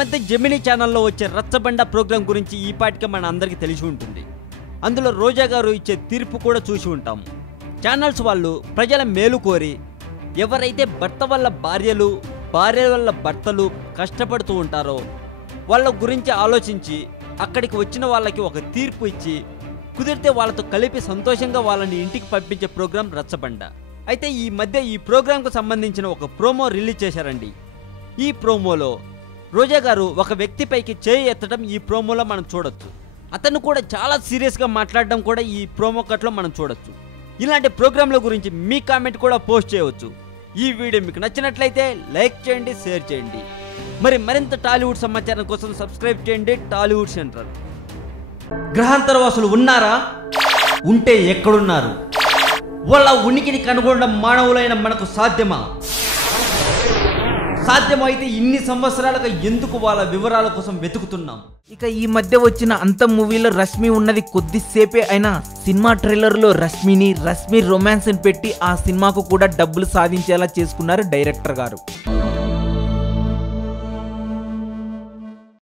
మధ్య జెమినీ ఛానల్లో వచ్చే రచ్చబండ ప్రోగ్రాం గురించి ఈ పాటికే మన అందరికీ తెలిసి ఉంటుంది. అందులో రోజా గారు ఇచ్చే తీర్పు కూడా చూసి ఉంటాం. ఛానల్స్ వాళ్ళు ప్రజల మేలు కోరి ఎవరైతే భర్త వల్ల భార్యలు, భార్య వల్ల భర్తలు కష్టపడుతూ ఉంటారో వాళ్ళ గురించి ఆలోచించి అక్కడికి వచ్చిన వాళ్ళకి ఒక తీర్పు ఇచ్చి కుదిరితే వాళ్ళతో కలిపి సంతోషంగా వాళ్ళని ఇంటికి పంపించే ప్రోగ్రాం రచ్చబండ. అయితే ఈ మధ్య ఈ ప్రోగ్రాంకు సంబంధించిన ఒక ప్రోమో రిలీజ్ చేశారండి. ఈ ప్రోమోలో రోజా గారు ఒక వ్యక్తిపైకి చేయి ఎత్తడం ఈ ప్రోమోలో మనం చూడొచ్చు. అతను కూడా చాలా సీరియస్గా మాట్లాడడం కూడా ఈ ప్రోమో కట్లో మనం చూడొచ్చు. ఇలాంటి ప్రోగ్రాంల గురించి మీ కామెంట్ కూడా పోస్ట్ చేయవచ్చు. ఈ వీడియో మీకు నచ్చినట్లయితే లైక్ చేయండి, షేర్ చేయండి. మరింత టాలీవుడ్ సమాచారం కోసం సబ్స్క్రైబ్ చేయండి టాలీవుడ్ సెంట్రల్. గ్రహాంతరవాసులు ఉన్నారా? ఉంటే ఎక్కడున్నారు? వాళ్ళ ఉనికిని కనుగొనడం మానవులైన మనకు సాధ్యమా? సాధ్యమైతే ఇన్ని సంవత్సరాలుగా ఎందుకు వాళ్ళ వివరాల కోసం వెతుకుతున్నాం? ఇక ఈ మధ్య వచ్చిన అంత మూవీలో రష్మి ఉన్నది కొద్దిసేపే అయినా సినిమా ట్రైలర్లో రష్మి రొమాన్స్ అని పెట్టి ఆ సినిమాకు కూడా డబ్బులు సాధించేలా చేసుకున్నారు డైరెక్టర్ గారు.